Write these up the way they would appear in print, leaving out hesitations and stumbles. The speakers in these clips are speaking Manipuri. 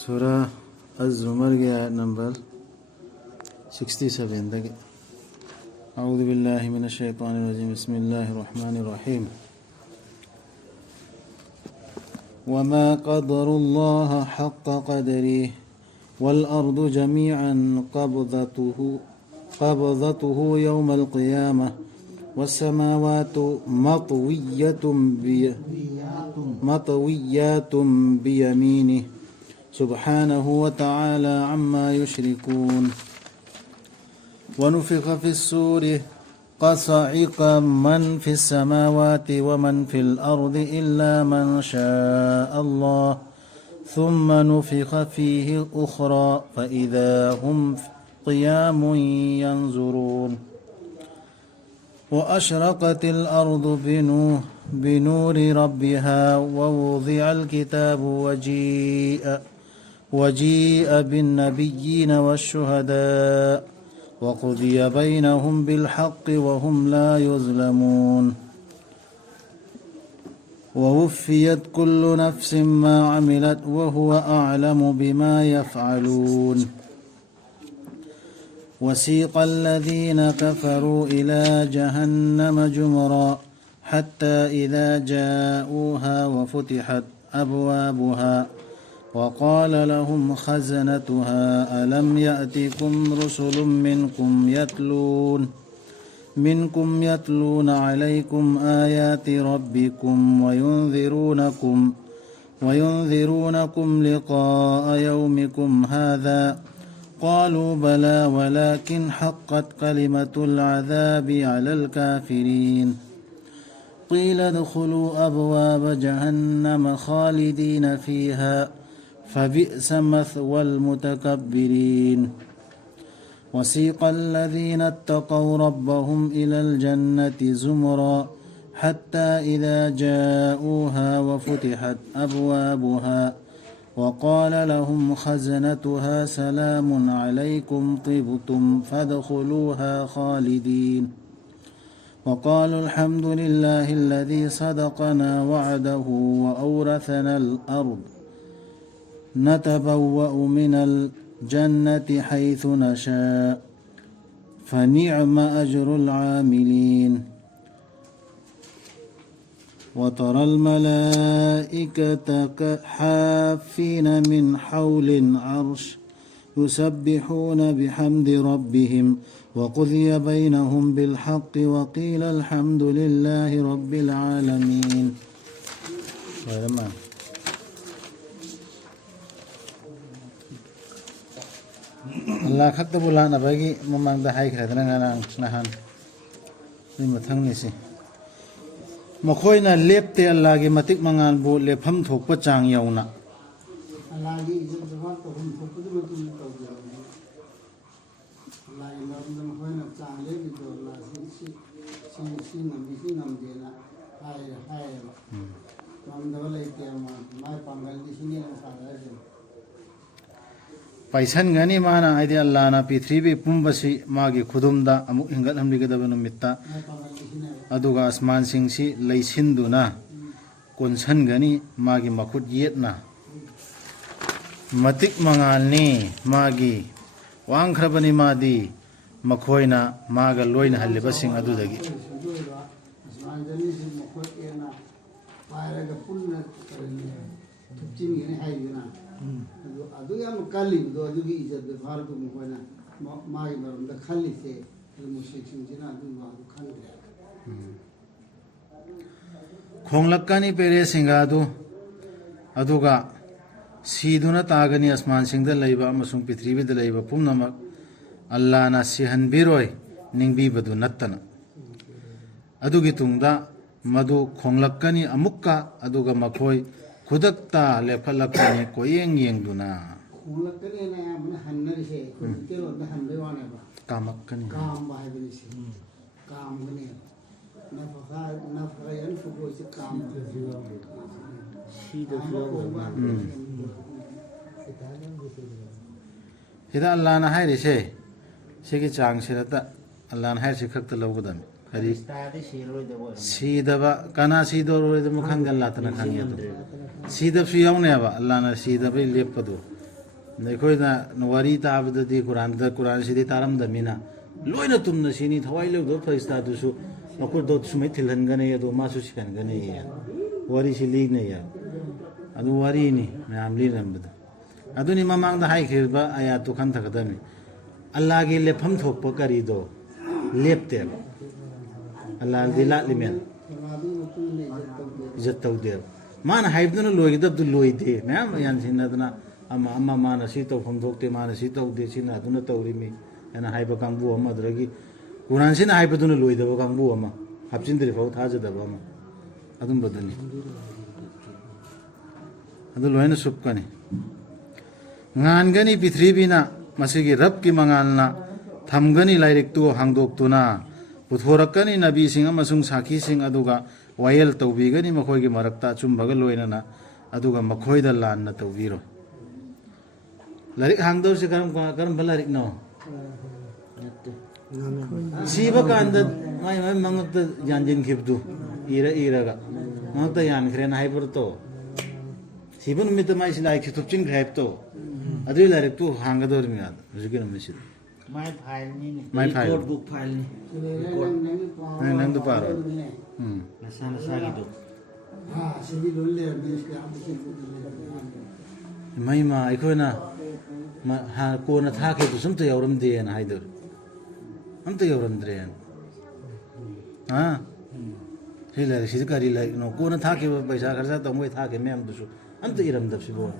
سورة الزمر نمبر 67 دقيقة. أعوذ بالله من الشيطان الرجيم. بسم الله الرحمن الرحيم. وما قدر الله حق قدره والأرض جميعا قبضته يوم القيامة والسماوات مطويات بيمينه سبحانه وتعالى عما يشركون. ونفخ في الصور فصعق من في السماوات ومن في الأرض إلا من شاء الله ثم نفخ فيه أخرى فإذا هم قيام ينظرون. وأشرقت الأرض بنور ربها ووضع الكتاب وجيء بالنبيين والشهداء وقضي بينهم بالحق وهم لا يظلمون. ووفيت كل نفس ما عملت وهو أعلم بما يفعلون. وسيق الذين كفروا إلى جهنم جمرا حتى إذا جاءوها وفتحت أبوابها وقال لهم خزنتها ألم يأتكم رسل منكم يتلون عليكم آيات ربكم وينذرونكم لقاء يومكم هذا قالوا بلى ولكن حقت كلمة العذاب على الكافرين. قيل ادخلوا أبواب جهنم خالدين فيها فبئس مثوى المتكبرين. وسيق الذين اتقوا ربهم إلى الجنة زمرا حتى إذا جاءوها وفتحت أبوابها وقال لهم خزنتها سلام عليكم طبتم فادخلوها خالدين. وقالوا الحمد لله الذي صدقنا وعده وأورثنا الأرض نتبوأ من الجنة حيث نشاء فنعم أجر العاملين. وترى الملائكة حافين من حول العرش يسبحون بحمد ربهم وقضي بينهم بالحق وقيل الحمد لله رب العالمين. الله خطب لنا باقي ممان ده هاي كذا نحن مثلاً نسي مخوينا لبتي الله كي متك مانغان بو لفهم ثوك بچang يونا الله كي جواب تهم ثوك بچang الله كي مخوينا چang لبي دو الله سي نم دينا هاي نم دولي تيما ماي پانگل دي سيني نسا passion Ghani माना आइदे अल्लाह ना पृथ्वी पुंबसी मागी खुदुमदा अमुक हिंगत हमलिगदब नुमित्ता अदुगा आसमान सिंसी लैसिंदुना कोनसन गनी मागी मखुद येतना मतिक मंगालनी मागी वांखरबनी मादी मखोइना मागा लोइना हल्लिबा सिंग अदुदगी आसमान जनी से मखुद येना पायरगा पुन्ना तुचिनी ने हाइना अदु याम काली दो अदु की इज्जत भारत को होना माई मरम द खाली से मुश्किल सिंजना अदु अदु खान गया खोंगलक्कानी पेरे सिंगादु अदुगा सीदुना तागनी आसमान सिंग द लैबा अमसुंग पृथ्वी द लैबा पुमनमक अल्लाह ना सिहनबिरोय निंगबीबदु नत्तना अदुगी तुंगदा मदु खोंगलक्कानी अमुक्का अदुगा मखोय खुदक्ता लेफलक्कानी कोयेंग येंगदुना खोंगलक्कानी ना यामना हन्नरिसे खुदतेलो द हनबे वानेबा कामक्कानी काम बायबनिसे काम गने नफका यनफुको से काम शीद फ्लोमा हिदा अल्लाह ना हायरिसे सेगी चांग सिरता अल्लाह ना हायरिसे खक्ता लौगदम हरि सीदबा कना सीदोरोय द मुखंगल लातना खांगे तो सीदब सुयावने बा अल्लाह ना सीदब लेपदो ꯑꯩꯈꯣꯏꯅ ꯋꯥꯔꯤ ꯇꯥꯕꯗꯗꯤ ꯀꯨꯔꯥꯟꯁꯤꯗꯤ ꯇꯥꯔꯝꯗꯕꯅꯤꯅ ꯂꯣꯏꯅ ꯇꯨꯝꯅ ꯁꯤꯅꯤ ꯊꯋꯥꯏ ꯂꯧꯗꯕ ꯐꯔꯤꯁꯇꯥꯗꯨꯁꯨ ꯃꯈꯨꯠꯇꯣ ꯁꯨꯃꯥꯏꯅ ꯊꯤꯜꯍꯟꯒꯅꯤ ꯑꯗꯣ ꯃꯥꯁꯨ ꯁꯤꯍꯟꯒꯅꯤ ꯋꯥꯔꯤꯁꯤ ꯂꯤꯅꯩ ꯑꯗꯨ ꯋꯥꯔꯤꯅꯤ ꯃꯌꯥꯝ ꯂꯤꯔꯝꯕꯗꯣ ꯑꯗꯨꯅꯤ ꯃꯃꯥꯡꯗ ꯍꯥꯏꯈꯤꯕ ꯑꯌꯥꯠꯇꯨ ꯈꯟꯊꯒꯗꯕꯅꯤ ꯑꯜꯂꯥꯍꯒꯤ ꯂꯦꯞꯐꯝ ꯊꯣꯛꯄ ꯀꯔꯤꯗꯣ ꯂꯦꯞꯇꯦꯕ ꯑꯜꯂꯥꯍꯗꯤ ꯂꯥꯠꯂꯤꯃꯦꯟ ꯏꯖꯠ ꯇꯧꯗꯦꯕ ꯃꯥꯅ ꯍꯥꯏꯕꯗꯨꯅ ꯂꯣꯏꯒꯗꯕꯗꯨ ꯂꯣꯏꯗꯦ ꯃꯌꯥꯝ ꯌꯥꯟꯁꯤꯟꯅꯗꯅ ꯑꯃ ꯃꯥꯅ ꯁꯤ ꯇꯧꯐꯝ ꯊꯣꯛꯇꯦ ꯃꯥꯅ ꯁꯤ ꯇꯧꯗꯦ ꯁꯤꯅ ꯑꯗꯨꯅ ꯇꯧꯔꯤꯃꯤ ꯍꯥꯏꯅ ꯍꯥꯏꯕ ꯀꯥꯡꯕꯨ ꯑꯃ ꯑꯗꯨꯗꯒꯤ ꯀꯨꯔꯥꯟꯁꯤꯅ ꯍꯥꯏꯕꯗꯨꯅ ꯂꯣꯏꯗꯕ ꯀꯥꯡꯕꯨ ꯑꯃ ꯍꯥꯞꯆꯤꯟꯗ꯭ꯔꯤꯐꯥꯎ ꯊꯥꯖꯗꯕ ꯑꯃ ꯑꯗꯨꯝꯕꯗꯨꯅꯤ ꯑꯗꯨ ꯂꯣꯏꯅ ꯁꯨꯞꯀꯅꯤ ꯉꯥꯟꯒꯅꯤ ꯄ꯭ꯔꯤꯊꯤꯕꯤꯅ ꯃꯁꯤꯒꯤ ꯔꯕꯀꯤ ꯃꯉꯥꯜꯅ ꯊꯝꯒꯅꯤ ꯂꯥꯏꯔꯤꯛꯇꯨ ꯍꯥꯡꯗꯣꯛꯇꯨꯅ ꯄꯨꯊꯣꯔꯛꯀꯅꯤ ꯅꯕꯤꯁꯤꯡ ꯑꯃꯁꯨꯡ ꯁꯥꯈꯤꯁꯤꯡ ꯑꯗꯨꯒ ꯋꯥꯌꯦꯜ ꯇꯧꯕꯤꯒꯅꯤ ꯃꯈꯣꯏꯒꯤ ꯃꯔꯛꯇ ꯑꯆꯨꯝꯕꯒ ꯂꯣꯏꯅꯅ ꯑꯗꯨꯒ ꯃꯈꯣꯏꯗ ꯂꯥꯟꯅ ꯇꯧꯕꯤꯔꯣꯏ ꯂꯥꯏꯔꯤꯛ ꯍꯥꯡꯗꯧꯔꯤꯁꯤ ꯀꯔꯝꯕ ꯂꯥꯏꯔꯤꯛꯅꯣ ꯁꯤꯕ ꯀꯥꯟꯗ ꯃꯥꯏ ꯃꯉꯛꯇ ꯌꯥꯟꯁꯤꯟꯈꯤꯕꯗꯨ ꯏꯔꯒ ꯃꯉꯛꯇ ꯌꯥꯟꯈ꯭ꯔꯦꯅ ꯍꯥꯏꯕꯗꯣ ꯁꯤꯕ ꯅꯨꯃꯤꯠꯇ ꯃꯥꯏꯁꯤ ꯂꯥꯏꯔꯤꯛꯁꯤ ꯊꯨꯞꯆꯤꯟꯈ꯭ꯔꯦ ꯍꯥꯏꯕꯗꯣ ꯑꯗꯨꯒꯤ ꯂꯥꯏꯔꯤꯛꯇꯨ ꯍꯥꯡꯒꯗꯧꯔꯤꯕꯅꯤ ꯍꯧꯖꯤꯛꯀꯤ ꯅꯨꯃꯤꯠꯁꯤꯗ माय फाइल नहीं my file record book file नहीं नंदु पारो नशा नशा की तो हाँ सभी लोग ले आते हैं इसके आप मई मा अखोना हा कोना थाके तो सुमत यौरमदेन हाइदर अमत यौरमद्रेन हाँ सिला सिद करी लाई नो कोना थाके पैसा खर्चा तो मोय थाके मैम दुसु अमत इरमदब सिबो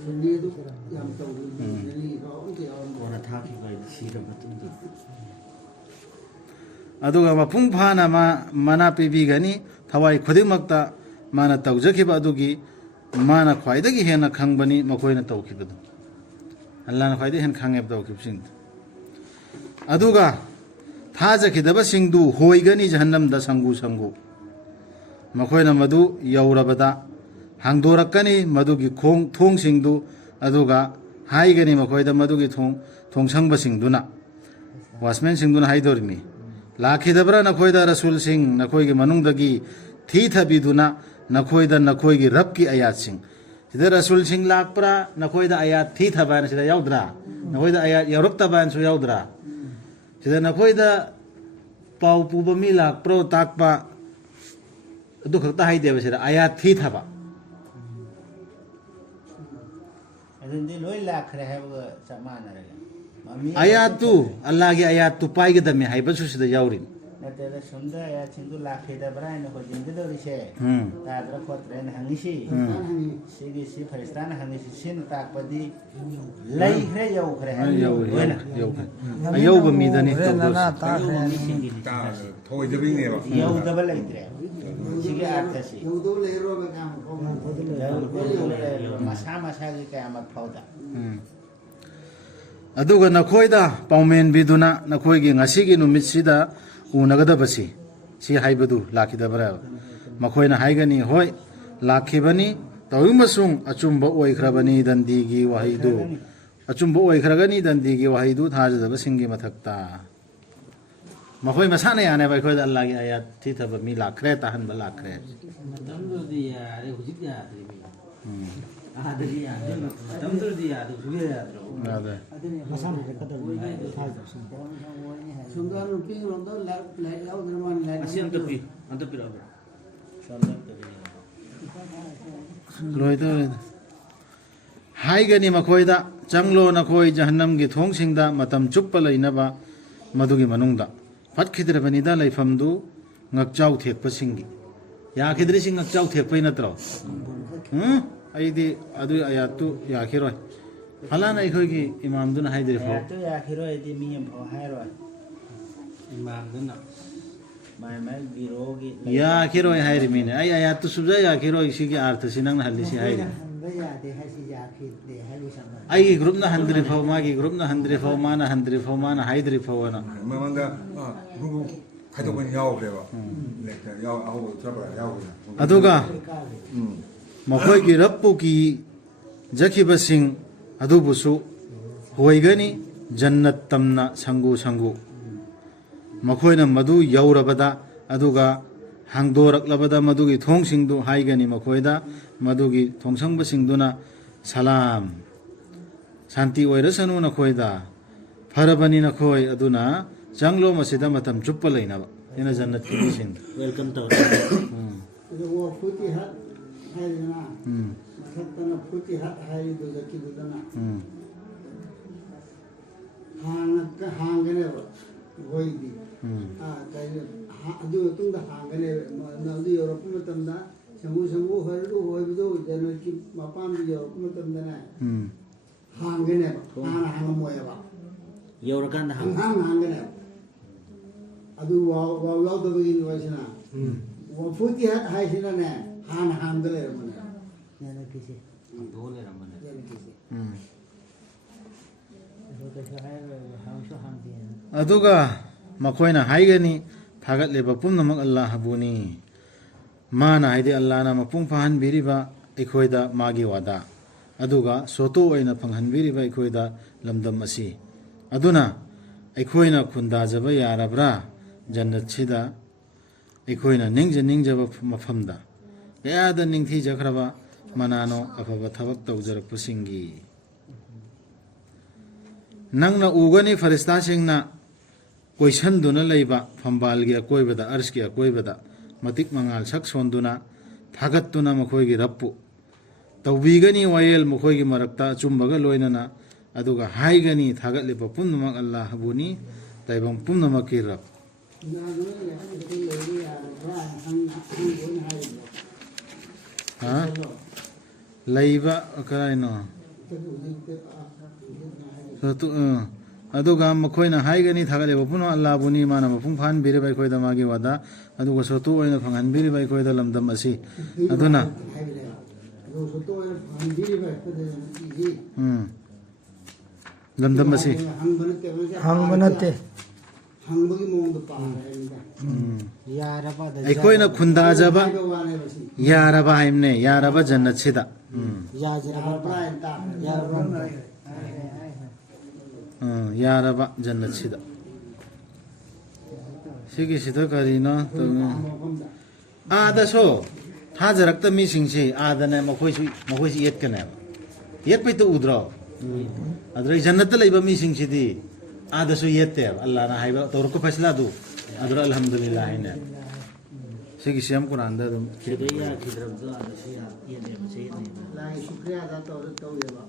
सभी तो हम तो नहीं राउंड के और कौन था कि भाई सीरम तुम तो अदुगा मपुंग फाना मना पीबीगनी थवाई खुदिमक्ता माना तौजखिबा अदुगी माना ख्वाइदगी हेना खंगबनी मखोइना तौखिबदु अल्लाहना ख्वाइदे हेन खंगेब तौखिबसिंग अदुगा थाजखिदबा सिंगदु होइगनी जहन्नमदा संगु संगु मखोइना मदु यौरबदा हांदोरकनी मदुगी थोंग सिंगदु अदुगा हाइगनी मखोइदा मदुगी थोंग संगबसिंगदुना वाचमैन सिंगदुना हाइदोरिमी लाखिदबरा नखोइदा रसूल सिंग नखोइगी मनुंगदगी थी थबिदुना नखोइदा नखोइगी रबकी आयात सिंग सिदा रसूल सिंग लाकपरा नखोइदा आयात थी थबान सिदा याउद्रा नखोइदा आयात याउरक्तबान सु याउद्रा सिदा नखोइदा पाउ पुबा मी लाकप्रो ताकपा अदु खक्ता हाइदेबा सिदा आयात थी थबा अदुंदी लोई लाख रहे वो समान रहेगा आयात तू अल्लाह की आयात तू पाइगदमे हाइबसु सिदा याउरिन नतेदा सुंदर या चिंदु लाखेदा बराइन को जिंदे दोरिसे तादरा खोत्रेन हंगिसी सिगी सि फरिस्तान हंगिसी सिन ताकपदी लई खरे यौ खरे यौ बमीदनी थोई दबिनेबा यौ दबल लइत्रे सिगे आर्थसी वो तो ले रो में काम को मसा मसा की कयामत फौदा अदुगा नखोइदा पाउमेन बिदुना नखोइगी ngasiगी numitsidा उनगदबसी सी हाइबदु लाखिदबरा मखोइना हाइगनी होय लाखिबनी तौमसुंग अचुंब ओइखरबनी दंदीगी वहाइदु अचुंब ओइखरगनी दंदीगी वहाइदु थाजदब सिंगी मथक्ता मखोइ मसाने याने बाइखोइ अल्लाह की आयत थी थब मी लाखरे ताहन ब लाखरे तमदुदी यार हुजिक यादरी आदरी यार तमदुदी यार हुजिक यार नादे सुंदर रूपी रोंदो ले आओ दरमान ले असियम तपी अंतपिरा लोइदो हाइगनी मखोइदा चंगलो नखोइ जहन्नम की थोंगसिंगदा मतम चुप्प लैनबा मदुगी मनुंगदा फटखिद्रबनिदा लैफमदु ngakchau thekpasingi याखिद्रिसिंग ngakchau thekpai natro आइदी अदु आयातु याखिरोय फलाना इखोगी इमामदुना हाइद्रि फो तो याखिरो यदि मी भो हायरो इमामदुना माय बिरोगी याखिरोय हाइरि मिने आई आयातु सुबजा याखिरोय सिगी अर्थ सिनंग हल्लिसि हाइरि यादे हसी जाखि दे हली सम आई ग्रुप ना हंद्रि फो मागी ग्रुप ना हंद्रि फो माना हंद्रि फो माना हाइद्रि फो ना ममंदा रुबु खाइदोबन यावब्रेबा लेक्चर याव आहो चबरा याव अदुगा मखोइगी रप्पुकी जखिबसिंग अदुबुसु होइगनी जन्नत तमना संगु संगु मखोइना मदु यौरबदा अदुगा हांगदोरक्लबदा मदुगी थोंगसिंगदु हाइगनी मखोइदा मदुगी थोंगसंगबसिंगदुना सलाम ꯁꯥꯟꯇꯤ ꯑꯣꯏꯔꯁꯅꯨ ꯅꯈꯣꯏꯗ ꯐꯔꯕꯅꯤ ꯅꯈꯣꯏ ꯑꯗꯨꯅ ꯆꯪꯂꯣ ꯃꯁꯤꯗ ꯃꯇꯝ ꯆꯨꯞꯄ ꯂꯩꯅꯕ ꯍꯦꯟꯅ ꯖꯟꯅꯠꯀꯤ ꯃꯤꯁꯤꯡꯗ ꯋꯦꯜꯀꯝ ꯇꯧ ꯑꯗꯨ ꯋꯥꯐꯨꯇꯤ ꯍꯠ ꯍꯥꯏꯗꯅ ꯃꯊꯛꯇꯅ ꯐꯨꯇꯤ ꯍꯠ ꯍꯥꯏꯔꯤꯗꯨ ꯖꯛꯀꯤꯗꯨꯗꯅ ꯍꯥꯡꯒꯅꯦꯕ ꯑꯩꯈꯣꯏꯗꯤ ꯑꯗꯨ ꯃꯇꯨꯡꯗ ꯍꯥꯡꯒꯅꯦꯕ ꯑꯗꯨ ꯌꯧꯔꯛꯄ ꯃꯇꯝꯗ ꯁꯪꯒꯨ ꯍꯣꯏꯔꯨ ꯍꯣꯏꯕꯗꯨ ꯖꯅꯠꯀꯤ ꯃꯄꯥꯟꯗ ꯌꯧꯔꯛꯄ ꯃꯇꯝꯗꯅꯦ ꯍꯥꯡꯒꯅꯦꯕ ꯍꯥꯟꯅ ꯍꯥꯡꯉꯝꯃꯣꯏꯑꯕ ꯌꯧꯔꯀꯥꯟꯗ ꯍꯥꯡꯒꯅꯦꯕ ꯑꯗꯨ ꯋꯥꯎ ꯌꯥꯎꯗꯕꯒꯤꯅꯤ ꯋꯥꯏꯁꯤꯅ ꯋꯥꯐꯨꯇꯤ ꯍꯠ ꯍꯥꯏꯁꯤꯅꯅꯦ ꯍꯥꯟꯅ ꯍꯥꯡꯗ ꯂꯩꯔꯝꯕꯅꯦ ꯖꯅꯠꯀꯤꯁꯦ ꯍꯥꯡꯗꯣꯛꯑ ꯂꯩꯔꯝꯕꯅꯦ ꯖꯅꯠꯀꯤꯁꯦ ꯑꯗꯨꯒ ꯃꯈꯣꯏꯅ ꯍꯥꯏꯒꯅꯤ ꯊꯥꯒꯠꯂꯤꯕ ꯄꯨꯝꯅꯃꯛ ꯑꯜꯂꯥꯍꯕꯨꯅꯤ ꯃꯥꯅ ꯍꯥꯏꯗꯤ ꯑꯜꯂꯥꯍꯅ ꯃꯄꯨꯡ ꯐꯥꯍꯟꯕꯤꯔꯤꯕ ꯑꯩꯈꯣꯏꯗ ꯃꯥꯒꯤ ꯋꯥꯗꯥ ꯑꯗꯨꯒ ꯁꯣꯇꯣ ꯑꯣꯏꯅ ꯐꯪꯍꯟꯕꯤꯔꯤꯕ ꯑꯩꯈꯣꯏꯗ ꯂꯝꯗꯝ ꯑꯁꯤ ꯑꯗꯨꯅ ꯑꯩꯈꯣꯏꯅ ꯈꯨꯟꯗꯥꯖꯕ ꯌꯥꯔꯕ꯭ꯔꯥ ꯖꯟꯅꯠꯁꯤꯗ ꯑꯩꯈꯣꯏꯅ ꯅꯤꯡꯖꯕ ꯃꯐꯝꯗ ꯀꯌꯥꯗ ꯅꯤꯡꯊꯤꯖꯈ꯭ꯔꯕ ꯃꯅꯥꯅꯣ ꯑꯐꯕ ꯊꯕꯛ ꯇꯧꯖꯔꯛꯄꯁꯤꯡꯒꯤ ꯅꯪꯅ ꯎꯒꯅꯤ ꯐꯔꯤꯁꯇꯥꯁꯤꯡꯅ ꯀꯣꯏꯁꯟꯗꯨꯅ ꯂꯩꯕ ꯐꯝꯕꯥꯜꯒꯤ ꯑꯀꯣꯏꯕꯗ ꯑꯔꯁꯀꯤ ꯑꯀꯣꯏꯕꯗ ꯃꯇꯤꯛ ꯃꯉꯥꯜ ꯁꯛ ꯁꯣꯟꯗꯨꯅ ꯊꯥꯒꯠꯇꯨꯅ ꯃꯈꯣꯏꯒꯤ ꯔꯕꯄꯨ ꯇꯧꯕꯤꯒꯅꯤ ꯋꯥꯌꯦꯜ ꯃꯈꯣꯏꯒꯤ ꯃꯔꯛꯇ ꯑꯆꯨꯝꯕꯒ ꯂꯣꯏꯅꯅ ꯑꯗꯨꯒ ꯍꯥꯏꯒꯅꯤ ꯊꯥꯒꯠꯂꯤꯕ ꯄꯨꯝꯅꯃꯛ ꯑꯜꯂꯥꯍꯕꯨꯅꯤ ꯇꯥꯏꯕꯪ ꯄꯨꯝꯅꯃꯛꯀꯤ ꯔꯕ ꯂꯩꯕ ꯀꯔꯥꯏꯅꯣ ꯑꯗꯨꯒ ꯃꯈꯣꯏꯅ ꯍꯥꯏꯒꯅꯤ ꯊꯥꯒꯠꯂꯤꯕ ꯄꯨꯝꯅꯃꯛ ꯑꯜꯂꯥꯍꯕꯨꯅꯤ ꯃꯥꯅ ꯃꯄꯨꯡ ꯐꯥꯍꯟꯕꯤꯔꯤꯕ ꯑꯩꯈꯣꯏꯗ ꯃꯥꯒꯤ ꯋꯥꯗꯥ ꯑꯗꯨꯒ ꯁꯣꯇꯣ ꯑꯣꯏꯅ ꯐꯪꯍꯟꯕꯤꯔꯤꯕ ꯑꯩꯈꯣꯏꯗ ꯂꯝꯗꯝ ꯑꯁꯤ ꯑꯗꯨꯅ ꯂꯝꯗꯝ ꯑꯁꯤ ꯍꯪꯕ ꯅꯠꯇꯦ ꯍꯪꯕꯒꯤ ꯃꯑꯣꯡꯗ ꯄꯥꯔꯦ ꯑꯩꯈꯣꯏꯅ ꯈꯨꯟꯗꯥꯖꯕ ꯌꯥꯔꯕ ꯍꯥꯏꯕꯅꯦ ꯌꯥꯔꯕ ꯖꯟꯅꯠꯁꯤꯗ ꯌꯥꯔꯕ ꯖꯟꯅꯠꯁꯤꯗ ꯁꯤꯒꯤꯁꯤꯗ ꯀꯔꯤꯅꯣ ꯑꯥꯗꯁꯨ ꯊꯥꯖꯔꯛꯇ ꯃꯤꯁꯤꯡꯁꯤ ꯑꯥꯗꯅꯦ ꯃꯈꯣꯏꯁꯤ ꯌꯦꯠꯀꯅꯦꯕ ꯌꯦꯠꯄꯩꯇ ꯎꯗ꯭ꯔꯣ ꯑꯗꯨꯗ ꯖꯟꯅꯠꯇ ꯂꯩꯕ ꯃꯤꯁꯤꯡꯁꯤꯗꯤ आदसु येते अल्लाह ना हाइबा तौर को फैसला दो अदर अल्हम्दुलिल्लाह है सिगी सियम कुरान दा दम खिदरिया खिदरब दो आदसु या ये ने बचे नहीं ला शुक्रिया अदा तौर तो ये बा